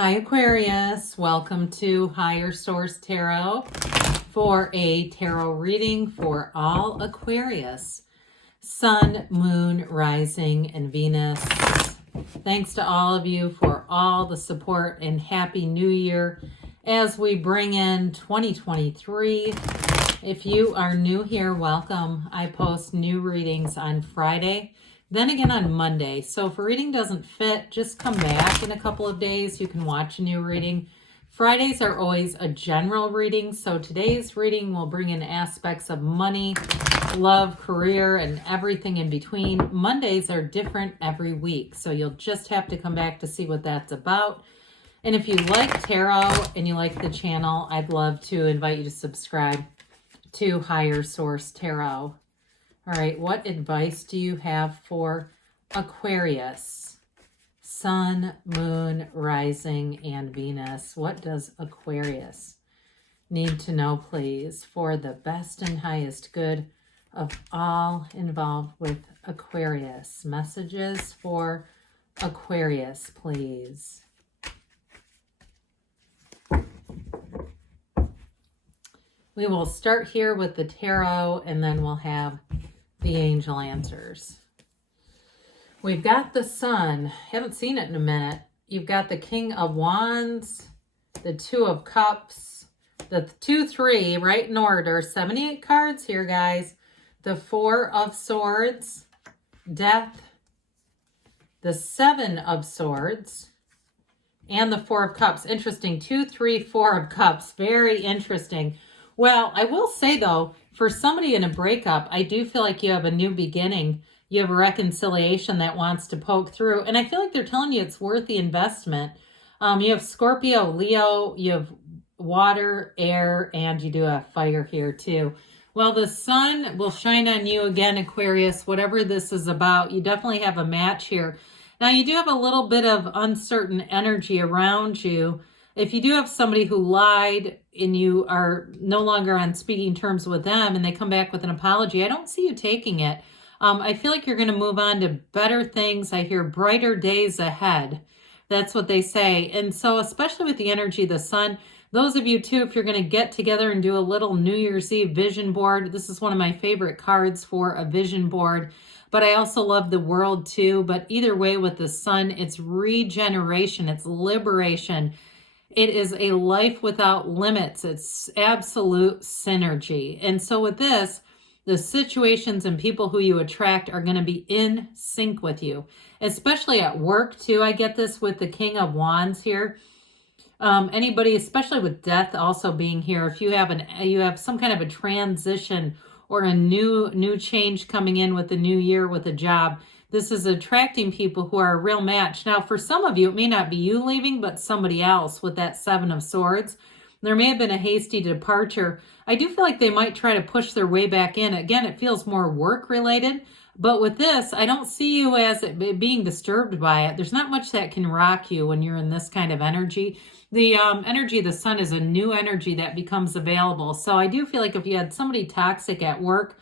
Hi Aquarius, welcome to Higher Source Tarot for a tarot reading for all Aquarius, Sun, Moon, Rising, and Venus. Thanks to all of you for all the support and Happy New Year as we bring in 2023. If you are new here, welcome. I post new readings on Friday, then again on Monday. So if a reading doesn't fit, just come back in a couple of days. You can watch a new reading. Fridays are always a general reading. So today's reading will bring in aspects of money, love, career, and everything in between. Mondays are different every week. So you'll just have to come back to see what that's about. And if you like tarot and you like the channel, I'd love to invite you to subscribe to Higher Source Tarot. All right, what advice do you have for Aquarius? Sun, Moon, Rising, and Venus. What does Aquarius need to know, please, for the best and highest good of all involved with Aquarius? Messages for Aquarius, please. We will start here with the tarot, and then we'll have the angel answers. We've got the Sun. Haven't seen it in a minute. You've got the King of Wands, the Two of Cups, the 2-3, right in order. 78 cards here, guys. The Four of Swords, Death, the Seven of Swords, and the Four of Cups. Interesting. 2, 3, 4 of Cups. Very interesting. Well, I will say, though, for somebody in a breakup, I do feel like you have a new beginning. You have a reconciliation that wants to poke through. And I feel like they're telling you it's worth the investment. You have Scorpio, Leo, you have water, air, and you do have fire here too. Well, the sun will shine on you again, Aquarius, whatever this is about. You definitely have a match here. Now, you do have a little bit of uncertain energy around you. If you do have somebody who lied and you are no longer on speaking terms with them and they come back with an apology, I don't see you taking it. I feel like you're going to move on to better things. I hear brighter days ahead. That's what they say. And so especially with the energy of the sun, those of you too, if you're going to get together and do a little New Year's Eve vision board, this is one of my favorite cards for a vision board. But I also love the world too. But either way with the sun, it's regeneration, it's liberation. It is a life without limits. It's absolute synergy. And so with this, the situations and people who you attract are going to be in sync with you, especially at work too. I get this with the King of Wands here. Anybody, especially with death also being here, if you have some kind of a transition or a new change coming in with the new year with a job, this is attracting people who are a real match. Now, for some of you, it may not be you leaving, but somebody else with that Seven of Swords. There may have been a hasty departure. I do feel like they might try to push their way back in. Again, it feels more work related. But with this, I don't see you as being disturbed by it. There's not much that can rock you when you're in this kind of energy. The energy of the sun is a new energy that becomes available. So I do feel like if you had somebody toxic at work,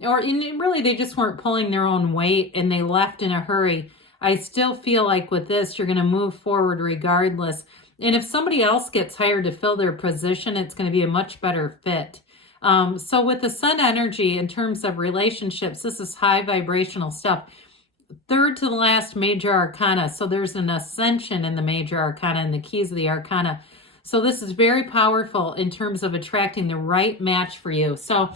or really they just weren't pulling their own weight and they left in a hurry, I still feel like with this, you're going to move forward regardless. And if somebody else gets hired to fill their position, it's going to be a much better fit. So with the sun energy in terms of relationships, this is high vibrational stuff. Third to the last major arcana. So there's an ascension in the major arcana and the keys of the arcana. So this is very powerful in terms of attracting the right match for you. So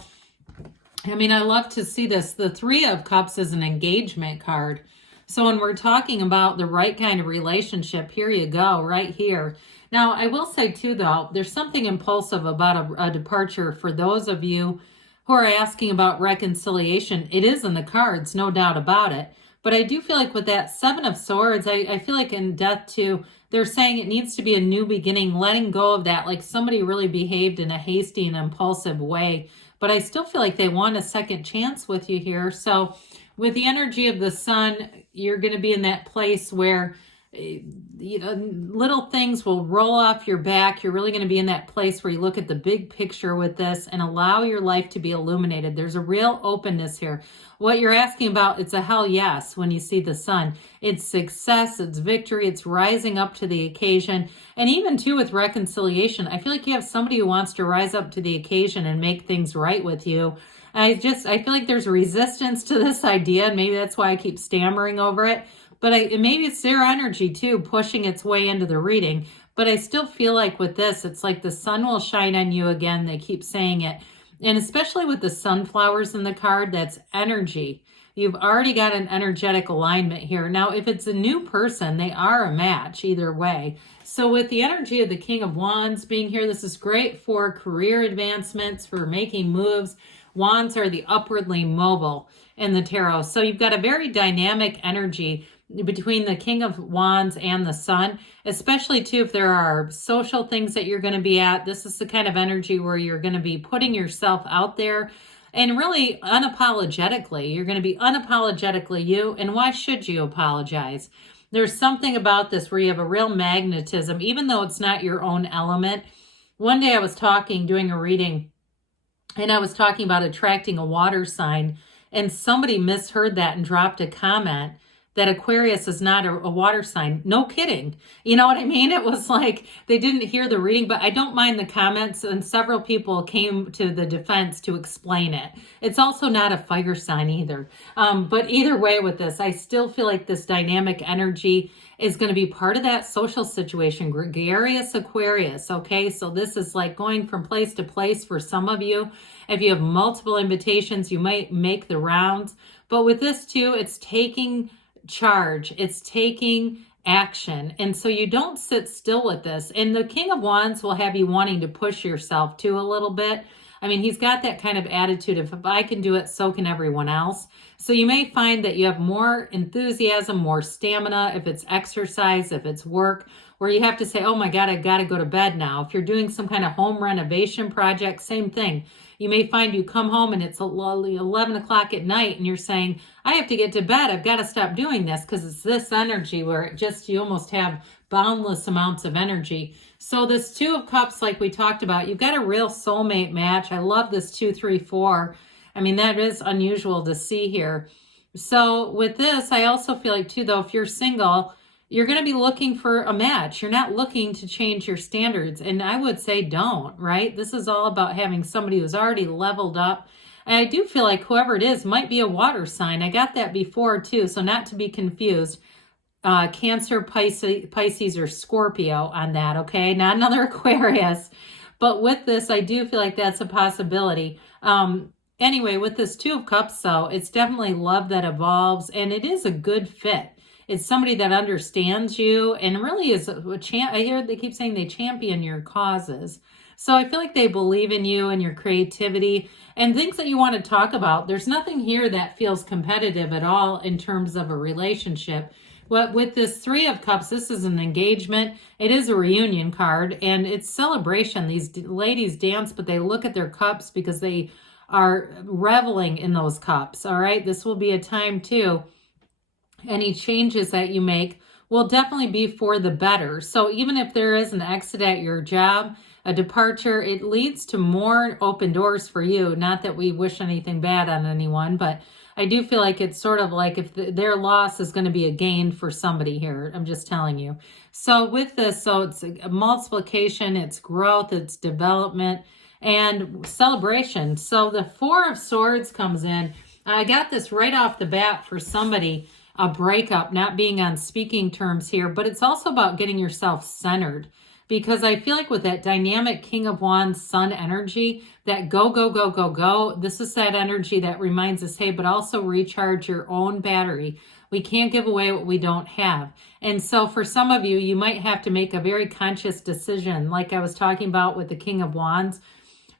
I mean, I love to see this. The Three of Cups is an engagement card. So when we're talking about the right kind of relationship, here you go, right here. Now, I will say too, though, there's something impulsive about a departure for those of you who are asking about reconciliation. It is in the cards, no doubt about it. But I do feel like with that Seven of Swords, I feel like in death too, they're saying it needs to be a new beginning, letting go of that, like somebody really behaved in a hasty and impulsive way. But I still feel like they want a second chance with you here. So with the energy of the sun, you're going to be in that place where little things will roll off your back. You're really going to be in that place where you look at the big picture with this and allow your life to be illuminated. There's a real openness here. What you're asking about, it's a hell yes when you see the sun. It's success, it's victory, it's rising up to the occasion. And even too with reconciliation, I feel like you have somebody who wants to rise up to the occasion and make things right with you. I feel like there's resistance to this idea, and maybe that's why I keep stammering over it. But maybe it's their energy too, pushing its way into the reading. But I still feel like with this, it's like the sun will shine on you again. They keep saying it. And especially with the sunflowers in the card, that's energy. You've already got an energetic alignment here. Now, if it's a new person, they are a match either way. So with the energy of the King of Wands being here, this is great for career advancements, for making moves. Wands are the upwardly mobile in the tarot. So you've got a very dynamic energy between the King of Wands and the Sun, especially too if there are social things that you're going to be at. This is the kind of energy where you're going to be putting yourself out there and really unapologetically. You're going to be unapologetically you, and why should you apologize? There's something about this where you have a real magnetism, even though it's not your own element. One day I was doing a reading, and I was talking about attracting a water sign, and somebody misheard that and dropped a comment that Aquarius is not a water sign. No kidding. You know what I mean? It was like they didn't hear the reading, but I don't mind the comments, and several people came to the defense to explain it. It's also not a fire sign either. But either way with this, I still feel like this dynamic energy is going to be part of that social situation. Gregarious Aquarius, okay? So this is like going from place to place for some of you. If you have multiple invitations, you might make the rounds. But with this too, it's taking charge, it's taking action, and so you don't sit still with this. And the King of Wands will have you wanting to push yourself too a little bit. I mean, he's got that kind of attitude of, if I can do it, so can everyone else. So you may find that you have more enthusiasm, more stamina, if it's exercise, if it's work, where you have to say, oh my God, I've got to go to bed now. If you're doing some kind of home renovation project, same thing. You may find you come home and it's 11 o'clock at night and you're saying, I have to get to bed. I've got to stop doing this, because it's this energy where it just, you almost have boundless amounts of energy. So this Two of Cups, like we talked about, you've got a real soulmate match. I love this 2, 3, 4. I mean, that is unusual to see here. So with this, I also feel like too, though, if you're single, you're going to be looking for a match. You're not looking to change your standards. And I would say don't, right? This is all about having somebody who's already leveled up. And I do feel like whoever it is might be a water sign. I got that before too, so not to be confused. Cancer, Pisces, or Scorpio on that, okay? Not another Aquarius. But with this, I do feel like that's a possibility. Anyway, with this Two of Cups, though, it's definitely love that evolves, and it is a good fit. It's somebody that understands you and really is a champ. I hear they keep saying they champion your causes. So I feel like they believe in you and your creativity and things that you want to talk about. There's nothing here that feels competitive at all in terms of a relationship. But with this Three of Cups, this is an engagement. It is a reunion card, and it's celebration. These ladies dance, but they look at their cups because they are reveling in those cups, all right? This will be a time, too. Any changes that you make will definitely be for the better. So even if there is an exit at your job, a departure, it leads to more open doors for you. Not that we wish anything bad on anyone, but I do feel like it's sort of like if their loss is going to be a gain for somebody here. I'm just telling you. So with this, so it's a multiplication, it's growth, it's development, and celebration. So the Four of Swords comes in. I got this right off the bat for somebody, a breakup, not being on speaking terms here, but it's also about getting yourself centered, because I feel like with that dynamic King of Wands Sun energy, that go, go, go, go, go, this is that energy that reminds us, hey, but also recharge your own battery. We can't give away what we don't have. And so for some of you, you might have to make a very conscious decision, like I was talking about with the King of Wands.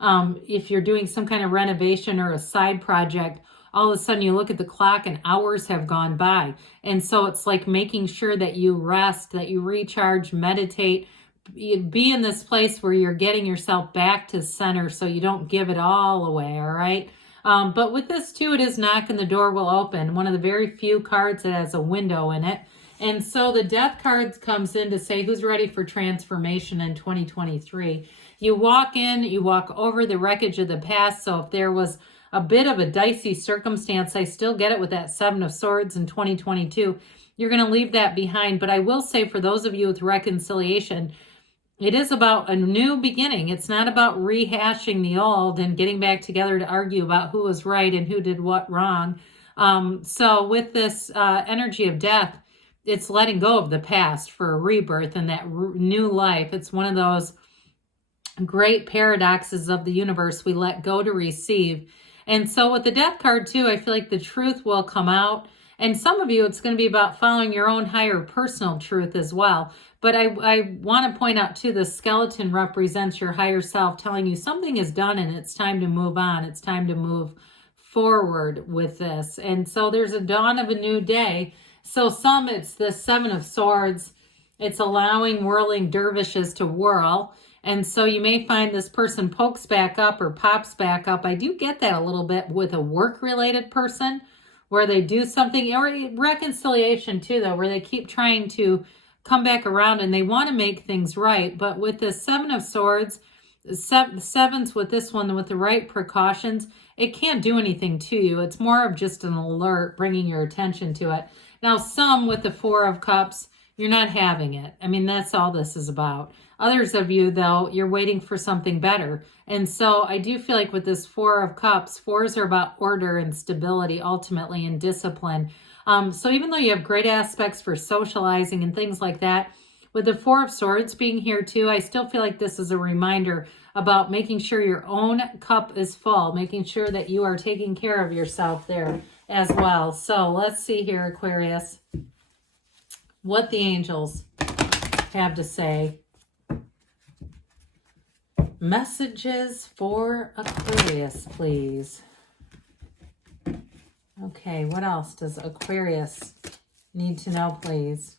If you're doing some kind of renovation or a side project, all of a sudden you look at the clock and hours have gone by. And so it's like making sure that you rest, that you recharge, meditate, be in this place where you're getting yourself back to center so you don't give it all away, all right? But with this too, it is knocking, the door will open. One of the very few cards that has a window in it. And so the death card comes in to say who's ready for transformation in 2023. You walk in, you walk over the wreckage of the past. So if there was a bit of a dicey circumstance, I still get it with that Seven of Swords in 2022. You're going to leave that behind. But I will say for those of you with reconciliation, it is about a new beginning. It's not about rehashing the old and getting back together to argue about who was right and who did what wrong. So with this energy of death, it's letting go of the past for a rebirth and that new life. It's one of those great paradoxes of the universe. We let go to receive. And so with the death card too, I feel like the truth will come out. And some of you, it's going to be about following your own higher personal truth as well. But I want to point out too, the skeleton represents your higher self telling you something is done and it's time to move on. It's time to move forward with this. And so there's a dawn of a new day. So some, it's the Seven of Swords. It's allowing whirling dervishes to whirl. And so you may find this person pokes back up or pops back up. I do get that a little bit with a work-related person where they do something, or reconciliation too, though, where they keep trying to come back around and they want to make things right. But with the Seven of Swords, sevens with this one, with the right precautions, it can't do anything to you. It's more of just an alert, bringing your attention to it. Now, some with the Four of Cups, you're not having it. I mean, that's all this is about. Others of you, though, you're waiting for something better. And so I do feel like with this Four of Cups, fours are about order and stability, ultimately, and discipline. So even though you have great aspects for socializing and things like that, with the Four of Swords being here too, I still feel like this is a reminder about making sure your own cup is full, making sure that you are taking care of yourself there as well. So let's see here, Aquarius, what the angels have to say. Messages for Aquarius, please. Okay, what else does Aquarius need to know, please?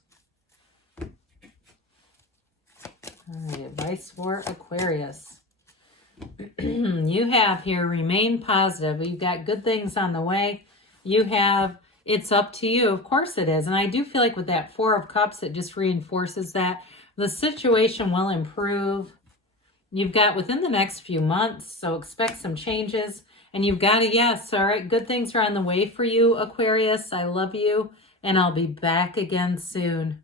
All right, advice for Aquarius. You have here, remain positive. You've got good things on the way. You have, it's up to you. Of course it is. And I do feel like with that Four of Cups, it just reinforces that. The situation will improve. You've got within the next few months, so expect some changes. And you've got a yes. All right, good things are on the way for you, Aquarius. I love you, and I'll be back again soon.